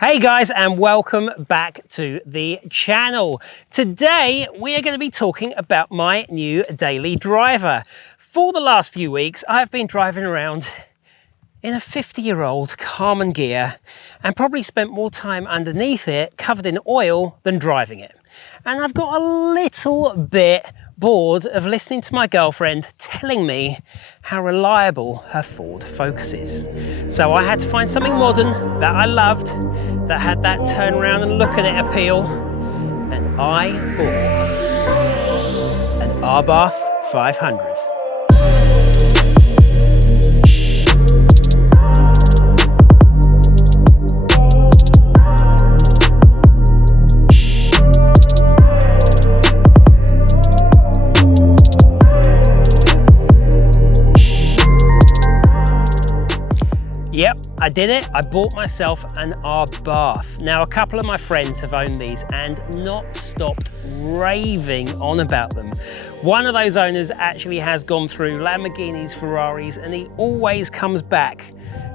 Hey guys, and welcome back to the channel. Today we are going to be talking about my new daily driver. For the last few weeks I have been driving around in a 50-year-old Carman gear and probably spent more time underneath it covered in oil than driving it. And I've got a little bit bored of listening to my girlfriend telling me how reliable her Ford Focus is. So I had to find something modern that I loved, that had that turn around and look at it appeal, and I bought an Abarth 500. Yep, I did it. I bought myself an Abarth. Now, a couple of my friends have owned these and not stopped raving on about them. One of those owners actually has gone through Lamborghinis, Ferraris, and he always comes back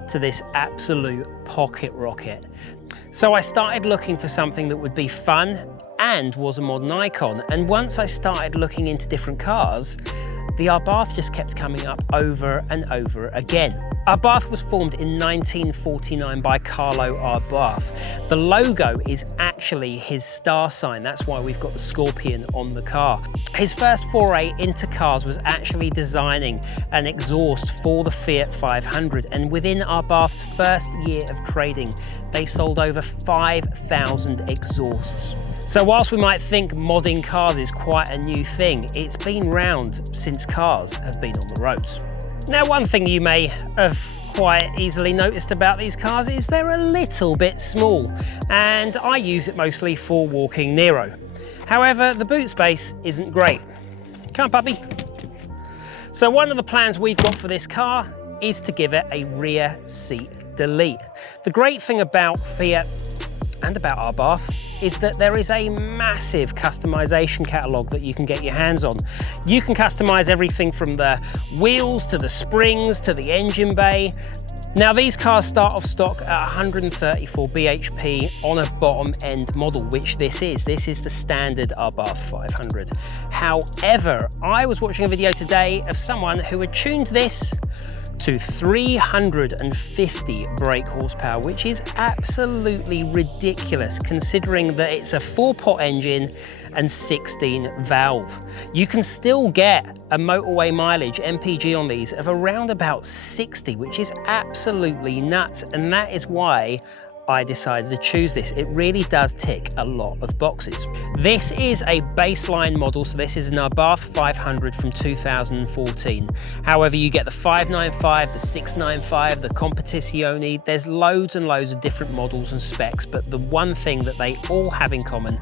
to this absolute pocket rocket. So I started looking for something that would be fun and was a modern icon. And once I started looking into different cars, the Abarth just kept coming up over and over again. Abarth was formed in 1949 by Carlo Abarth. The logo is actually his star sign. That's why we've got the scorpion on the car. His first foray into cars was actually designing an exhaust for the Fiat 500. And within Abarth's first year of trading, they sold over 5,000 exhausts. So whilst we might think modding cars is quite a new thing, it's been round since cars have been on the roads. Now, one thing you may have quite easily noticed about these cars is they're a little bit small, and I use it mostly for walking Nero. However, the boot space isn't great. Come on, puppy. So one of the plans we've got for this car is to give it a rear seat delete. The great thing about Fiat and about Abarth is that there is a massive customization catalogue that you can get your hands on. You can customize everything from the wheels to the springs to the engine bay. Now, these cars start off stock at 134 bhp on a bottom end model, which this is. This is the standard Abarth 500. However, I was watching a video today of someone who had tuned this to 350 brake horsepower, which is absolutely ridiculous considering that it's a 4-pot engine and 16 valve. You can still get a motorway mileage MPG on these of around about 60, which is absolutely nuts, and that is why I decided to choose this. It really does tick a lot of boxes. This is a baseline model, so this is an Abarth 500 from 2014. However, you get the 595, the 695, the Competizione. There's loads and loads of different models and specs, but the one thing that they all have in common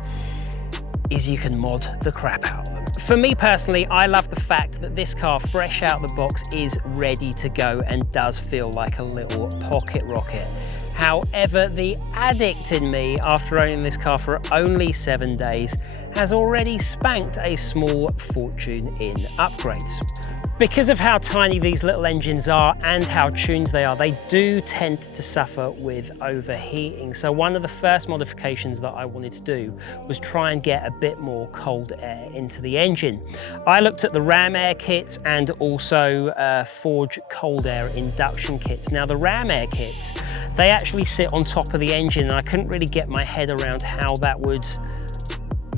is you can mod the crap out of them. For me personally, I love the fact that this car, fresh out the box, is ready to go and does feel like a little pocket rocket. However, the addict in me, after owning this car for only 7 days, has already spanked a small fortune in upgrades. Because of how tiny these little engines are and how tuned they are, they do tend to suffer with overheating. So one of the first modifications that I wanted to do was try and get a bit more cold air into the engine. I looked at the ram air kits and also Forge cold air induction kits. Now, the ram air kits, they actually sit on top of the engine, and I couldn't really get my head around how that would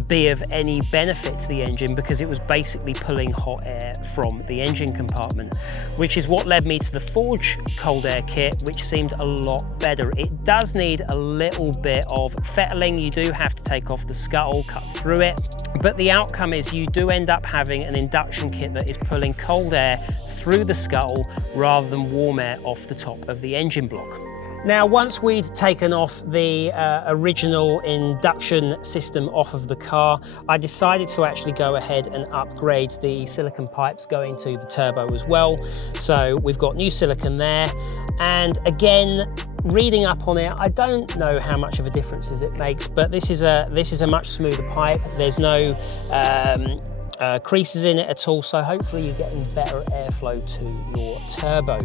be of any benefit to the engine, because it was basically pulling hot air from the engine compartment, which is what led me to the Forge cold air kit, which seemed a lot better. It does need a little bit of fettling. You do have to take off the scuttle, cut through it, but the outcome is you do end up having an induction kit that is pulling cold air through the scuttle rather than warm air off the top of the engine block. Now, once we'd taken off the original induction system off of the car, I decided to actually go ahead and upgrade the silicon pipes going to the turbo as well. So we've got new silicon there. And again, reading up on it, I don't know how much of a difference it makes, but this is a much smoother pipe. There's no creases in it at all, so hopefully you're getting better airflow to your turbo.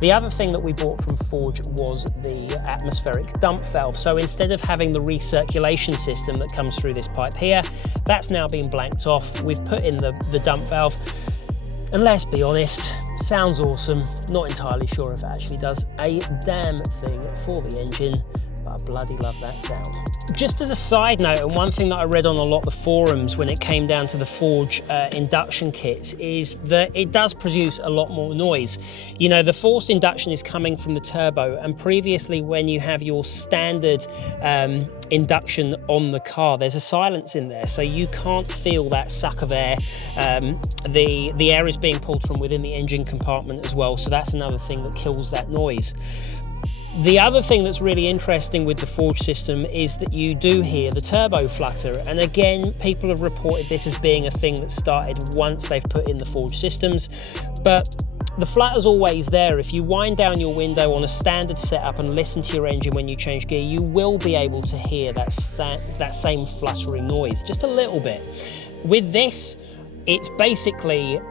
The other thing that we bought from Forge was the atmospheric dump valve. So instead of having the recirculation system that comes through this pipe here, that's now been blanked off. We've put in the dump valve, and let's be honest, sounds awesome. Not entirely sure if it actually does a damn thing for the engine, but I bloody love that sound. Just as a side note, and one thing that I read on a lot of the forums when it came down to the Forge induction kits, is that it does produce a lot more noise. You know, the forced induction is coming from the turbo, and previously when you have your standard induction on the car, there's a silence in there, so you can't feel that suck of air. The air is being pulled from within the engine compartment as well, so that's another thing that kills that noise. The other thing that's really interesting with the Forge system is that you do hear the turbo flutter, and again, people have reported this as being a thing that started once they've put in the Forge systems, but the flutter's always there. If you wind down your window on a standard setup and listen to your engine when you change gear, you will be able to hear that same fluttering noise, just a little bit. With this, it's basically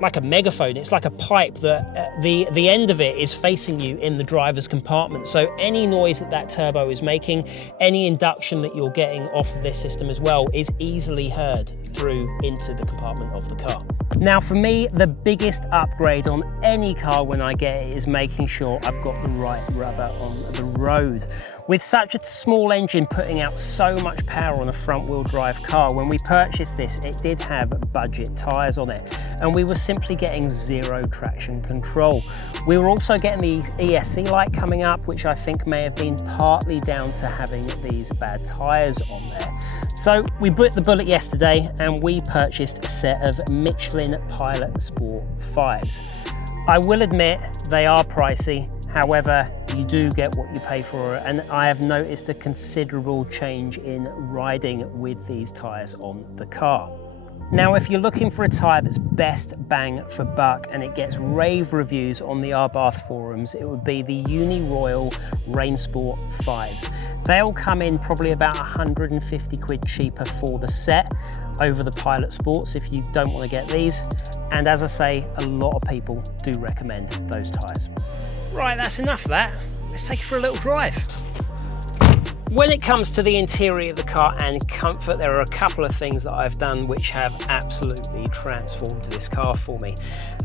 like a megaphone. It's like a pipe that the end of it is facing you in the driver's compartment. So any noise that turbo is making, any induction that you're getting off of this system as well, is easily heard through into the compartment of the car. Now for me, the biggest upgrade on any car when I get it is making sure I've got the right rubber on the road. With such a small engine putting out so much power on a front-wheel drive car, when we purchased this, it did have budget tyres on it, and we were simply getting zero traction control. We were also getting the ESC light coming up, which I think may have been partly down to having these bad tyres on there. So we bit the bullet yesterday and we purchased a set of Michelin Pilot Sport 5s. I will admit they are pricey. However, you do get what you pay for, and I have noticed a considerable change in riding with these tyres on the car. Now, if you're looking for a tyre that's best bang for buck and it gets rave reviews on the Abarth forums, it would be the Uni-Royal Rain Sport 5s. They'll come in probably about 150 quid cheaper for the set over the Pilot Sports if you don't want to get these. And as I say, a lot of people do recommend those tyres. Right, that's enough of that. Let's take it for a little drive. When it comes to the interior of the car and comfort, there are a couple of things that I've done which have absolutely transformed this car for me.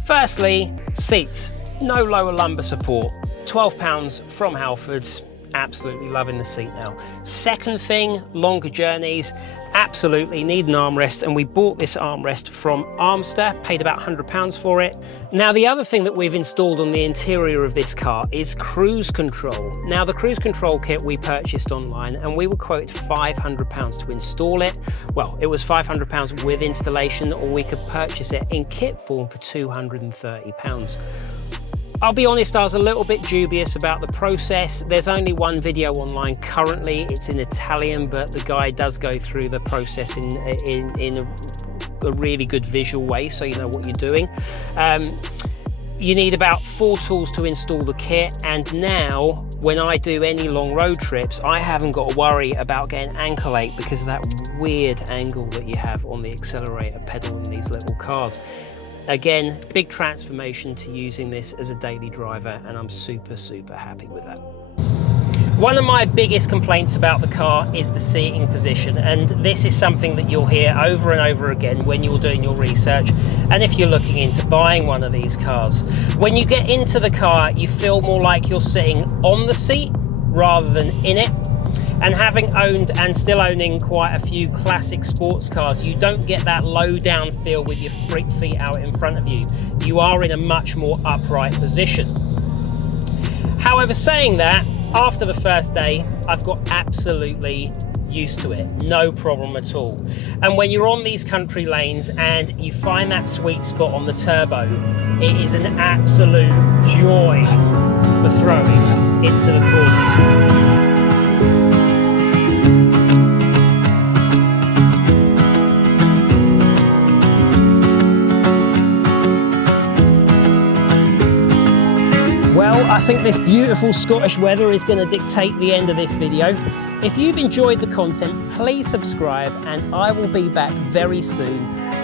Firstly, seats. No lower lumbar support. £12 from Halfords. Absolutely loving the seat now. Second thing, longer journeys. Absolutely need an armrest, and we bought this armrest from Armster, paid about £100 for it. Now, the other thing that we've installed on the interior of this car is cruise control. Now, the cruise control kit we purchased online, and we were quoted £500 to install it. Well, it was £500 with installation, or we could purchase it in kit form for £230. I'll be honest, I was a little bit dubious about the process. There's only one video online currently. It's in Italian, but the guy does go through the process in a really good visual way, so you know what you're doing. You need about 4 tools to install the kit, and now when I do any long road trips, I haven't got to worry about getting ankle ache because of that weird angle that you have on the accelerator pedal in these little cars. Again, big transformation to using this as a daily driver, and I'm super, super happy with that. One of my biggest complaints about the car is the seating position, and this is something that you'll hear over and over again when you're doing your research, and if you're looking into buying one of these cars. When you get into the car, you feel more like you're sitting on the seat rather than in it. And having owned and still owning quite a few classic sports cars, you don't get that low down feel with your feet out in front of you. You are in a much more upright position. However, saying that, after the first day, I've got absolutely used to it, no problem at all. And when you're on these country lanes and you find that sweet spot on the turbo, it is an absolute joy for throwing into the corners. Well, I think this beautiful Scottish weather is going to dictate the end of this video. If you've enjoyed the content, please subscribe, and I will be back very soon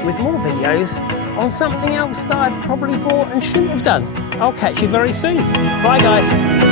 with more videos on something else that I've probably bought and shouldn't have done. I'll catch you very soon. Bye guys.